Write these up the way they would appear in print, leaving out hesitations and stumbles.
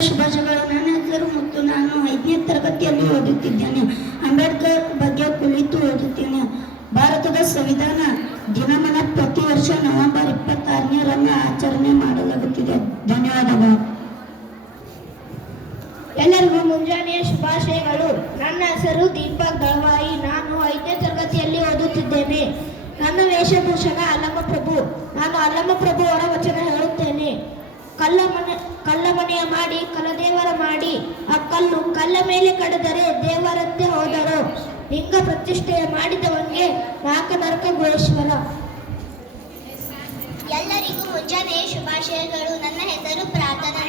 ಶುಭಾಶಯಗಳು. ನನ್ನ ಹೆಸರು ಮುತ್ತು. ನಾನು 5ನೇ ತರಗತಿಯಲ್ಲಿ ಓದುತ್ತಿದ್ದೇನೆ. ಅಂಬೇಡ್ಕರ್ ಬಗ್ಗೆ ಕುಳಿತು ಓದುತ್ತೇನೆ. ಭಾರತದ ಸಂವಿಧಾನ ದಿನವನ್ನು ಪ್ರತಿ ವರ್ಷ ನವೆಂಬರ್ 26ರಂದು ಆಚರಣೆ ಮಾಡಲಾಗುತ್ತಿದೆ. ಧನ್ಯವಾದಗಳು. ಎಲ್ಲರಿಗೂ ಮುಂಜಾನೆಯ ಶುಭಾಶಯಗಳು. ನನ್ನ ಹೆಸರು ದೀಪಕ್ ದಳವಾಯಿ. ನಾನು 5ನೇ ತರಗತಿಯಲ್ಲಿ ಓದುತ್ತಿದ್ದೇನೆ. ನನ್ನ ವೇಷಭೂಷಣ ಅಲ್ಲಮಪ್ರಭು. ನಾನು ಅಲ್ಲಮಪ್ರಭು ಅವರ ವಚನ ಹೇಳುತ್ತೇನೆ. ಕಲ್ಲ ಮನೆಯ ಮಾಡಿ ಕಲದೇವರ ಮಾಡಿ, ಆ ಕಲ್ಲು ಕಲ್ಲ ಮೇಲೆ ಕಡಿದರೆ ದೇವರಂತೆ ಹೋದರು. ಲಿಂಗ ಪ್ರತಿಷ್ಠೆಯ ಮಾಡಿದವನಿಗೆ ನಾಕ ನರಕ ಗೋಶ್ವರ. ಎಲ್ಲರಿಗೂ ಮುಂಜಾನೆಯ ಶುಭಾಶಯಗಳು. ನನ್ನ ಹೆಸರು ಪ್ರಾರ್ಥನಾ.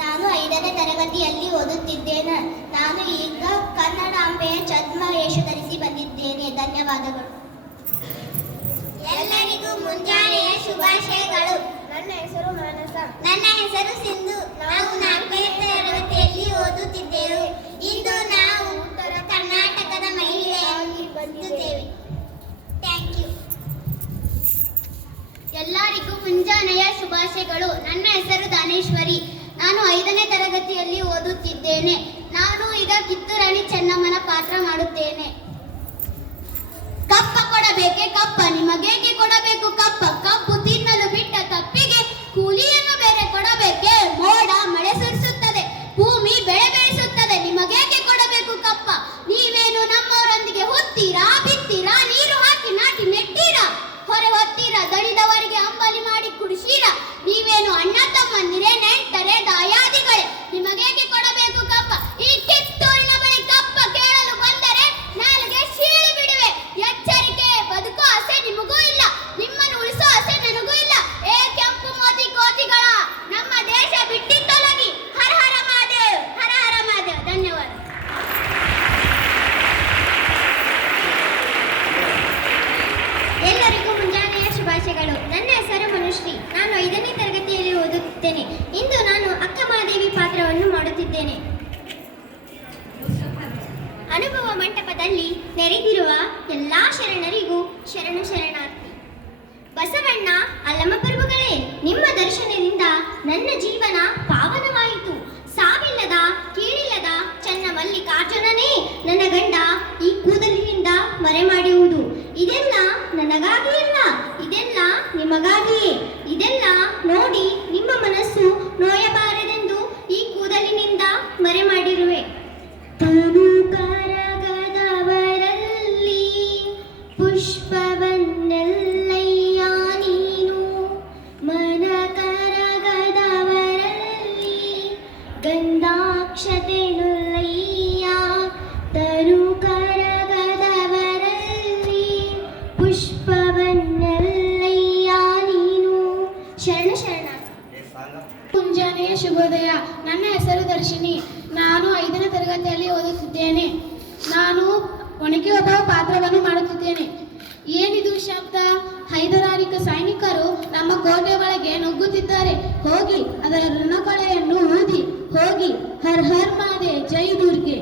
ನಾನು 5ನೇ ತರಗತಿಯಲ್ಲಿ ಓದುತ್ತಿದ್ದೇನೆ. ನಾನು ಈಗ ಕನ್ನಡಾಂಬೆಯ ಛದ್ಮ ವೇಷ ಧರಿಸಿ ಬಂದಿದ್ದೇನೆ. ಧನ್ಯವಾದಗಳು. ಎಲ್ಲರಿಗೂ ಮುಂಜಾನೆಯ ಶುಭಾಶಯಗಳು. ನನ್ನ ಹೆಸರು ಮಾನಸ. ನನ್ನ ಹೆಸರು ಸಿಂಧು. ನಾವು 4ನೇ ತರಗತಿಯಲ್ಲಿ ಓದುತ್ತಿದ್ದೇವೆ. ಇಂದು ನಾವು ಉತ್ತರ ಕರ್ನಾಟಕದ ಮಹಿಳೆಯಾಗಿ ಬಂದಿದ್ದೇವೆ. Thank you. ಎಲ್ಲರಿಗೂ ಮುಂಜಾನೆಯ ಶುಭಾಶಯಗಳು. ನನ್ನ ಹೆಸರು ದಾನೇಶ್ವರಿ. ನಾನು 5ನೇ ತರಗತಿಯಲ್ಲಿ ಓದುತ್ತಿದ್ದೇನೆ. ನಾನು ಈಗ ಕಿತ್ತೂರಾಣಿ ಚೆನ್ನಮ್ಮನ ಪಾತ್ರ ಮಾಡುತ್ತೇನೆ. ಕಪ್ಪ ಕೊಡಬೇಕೆ ಕಪ್ಪ, ನಿಮಗೇಕೆ ಕೊಡಬೇಕು ಕಪ್ಪ? ಕಪ್ಪು ತಿನ್ನಲು ಬಿಟ್ಟ ಕಪ್ಪಿಗೆ ಕೂಲಿಯನ್ನು ಬೇರೆ ಕೊಡಬೇಕೆ? ಮೋಡ ಮಳೆ ಸುರಿಸುತ್ತದೆ, ಭೂಮಿ ಬೆಳೆ ಬೆಳೆಸುತ್ತದೆ, ನಿಮಗೇಕೆ ಕೊಡಬೇಕು ಕಪ್ಪ? ನೀವೇನು ನಮ್ಮವರೊಂದಿಗೆ ಹೊತ್ತೀರಾ, ಬಿತ್ತೀರಾ, ನೀರು ಹಾಕಿ ನಾಟಿ ನೆಟ್ಟೀರಾ, ಹೊರೆ ಹೊತ್ತೀರಾ, ದಣಿದವರಿಗೆ ಅಂಬಲಿ ಮಾಡಿ ಕುಡಿಸೀರಾ? ನೀವೇನು ಅಣ್ಣ ತಮ್ಮಂದಿರೇ, ನೆಂಟರೆ, ದಾಯಾದಿಗಳೇ, ನಿಮಗೇಕೆ ಕೊಡಬೇಕು ಕಪ್ಪ? ಈ ಕಿತ್ತೂರಿನ ಬಳಿ ಕಪ್ಪ ಕೇಳಲು ಬಂದರೆ ನಾಲಿಗೆ ಸೀಳಿ ಬಿಡುವೆ. ಎಚ್ಚರಿಕೆ, ಬದುಕೋ ಆಸೆ ನಿಮಗೂ ಇಲ್ಲ, ನಿಮ್ಮನ್ನು ಉಳಿಸೋ ಆಸೆ ನನಗೂ ಇಲ್ಲ. ಏ ಕೆಂಪು ಮೋದಿ ಕೋತಿಗಳ, ನಮ್ಮ ದೇಶ ಬಿಟ್ಟಿ ತೊಲಗಿ. ಹರ ಹರ ಮಹಾದೇವ್, ಹರ ಹರ ಮಹಾದೇವ್. ಧನ್ಯವಾದ. ಎಲ್ಲರಿಗೂ ಮುಂಜಾನೆಯ ಶುಭಾಶಯಗಳು. ನನ್ನ ಹೆಸರು ಮನುಶ್ರೀ. ನಾನು 5ನೇ ತರಗತಿಯಲ್ಲಿ ಓದುತ್ತಿದ್ದೇನೆ. ಇಂದು ನಾನು ಅಕ್ಕ ಮಹಾದೇವಿ ಪಾತ್ರವನ್ನು ಮಾಡುತ್ತಿದ್ದೇನೆ. ಅನುಭವ ಮಂಟಪದಲ್ಲಿ ನೆರೆದಿರುವ ಎಲ್ಲಾ ಶರಣರಿಗೂ ಶರಣು ಶರಣಾರ್ಥಿ. ಬಸವಣ್ಣ ಅಲ್ಲಮಪ್ರಭುಗಳೇ, ನಿಮ್ಮ ದರ್ಶನದಿಂದ ನನ್ನ ಜೀವನ ಪಾವನವಾಯಿತು. ಸಾವಿಲ್ಲದ ಕೀಳಿಲ್ಲದ ಚನ್ನ ಮಲ್ಲಿಕಾರ್ಜುನನೇ ನನ್ನ ಗಂಡ ಈ ಕೂದಲಿನಿಂದ ಮರೆ ಮಾಡುವುದು. ಇದೆಲ್ಲ ನನಗಾಗಿ ಇಲ್ಲ, ಇದೆಲ್ಲ ನಿಮಗಾಗಿಯೇ. ಇದೆಲ್ಲ ನೋಡಿ ನಿಮ್ಮ ಮನಸ್ಸು ನೋಯಬಾರದೆಂದು ಈ ಕೂದಲಿನಿಂದ ಮರೆ ಮಾಡಿರುವೆ. ತನು ಕರಗದವರಲ್ಲಿ ಪುಷ್ಪವನ್ನಲ್ಲಯ್ಯ ನೀನು, ಮನ ಕರಗದವರಲ್ಲಿ ಗಂಧಾಕ್ಷತೆನುಲ್ಲಯ್ಯ. ತನು ಕರಗದವರಲ್ಲಿ ಪುಷ್ಪವನ್ನಲ್ಲಯ್ಯ ನೀನು. ಶರಣ ಶರಣ. ಮುಂಜಾನೆಯ ಶುಭೋದಯ. ನನ್ನ ಹೆಸರು ದರ್ಶಿನಿ. ನಾನು 5ನೇ ತರಗತಿಯಲ್ಲಿ ಓದುತ್ತಿದ್ದೇನೆ. ನಾನು ಒಣಗಿ ಒಬ್ಬ ಪಾತ್ರವನ್ನು ಮಾಡುತ್ತಿದ್ದೇನೆ. ಏನಿದು ಶಬ್ದ? ಹೈದರಾಲಿಕ ಸೈನಿಕರು ನಮ್ಮ ಕೋಟೆ ಒಳಗೆ ನುಗ್ಗುತ್ತಿದ್ದಾರೆ. ಹೋಗಿ ಅದರ ರಣಕೊಳೆಯನ್ನು ಊದಿ ಹೋಗಿ. ಹರ್ ಹರ್ ಮಾದೆ, ಜೈ ದುರ್ಗೆ.